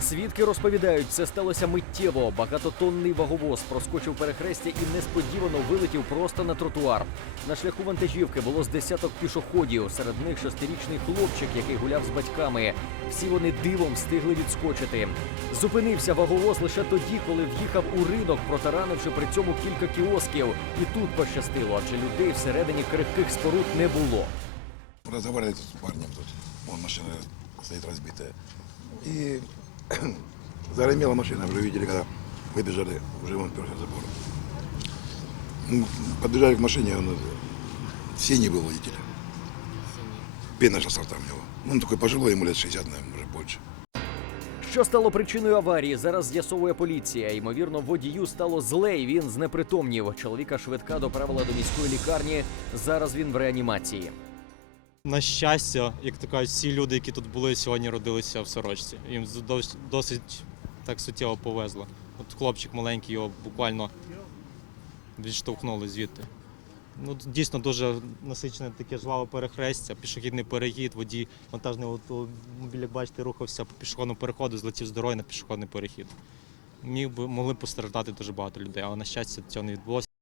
Свідки розповідають, все сталося миттєво. Багатотонний ваговоз проскочив перехрестя і несподівано вилетів просто на тротуар. На шляху вантажівки було з десяток пішоходів. Серед них шестирічний хлопчик, який гуляв з батьками. Всі вони дивом встигли відскочити. Зупинився ваговоз лише тоді, коли в'їхав у ринок, протаранивши при цьому кілька кіосків. І тут пощастило, адже людей всередині крихких споруд не було. Разговаривали с парнем тут. Вон машина стоит разбитая. И загремела машина. Уже видели, когда выбежали, уже он перся забор. Ну, Подбежали к машине, он э, синий был водитель. Пена с асфальта у него. Ну, Он такой пожилой, ему лет 60, наверное, может больше. Що стало причиною аварії? Зараз з'ясовує поліція. Ймовірно, водію стало зле, і він знепритомнів. Чоловіка швидка доправила до міської лікарні. Зараз він в реанімації. На щастя, як то кажуть, всі люди, які тут були сьогодні, родилися в сорочці. Їм досить так суттєво повезло. От хлопчик маленький його буквально відштовхнули звідти. Ну, дійсно дуже насичене таке жваве перехрестя, пішохідний перехід, водій вантажний автомобіль, як бачите, рухався по пішохідному переходу, злетів з дороги на пішохідний перехід. Міг би могли постраждати дуже багато людей, але на щастя цього не відбулося.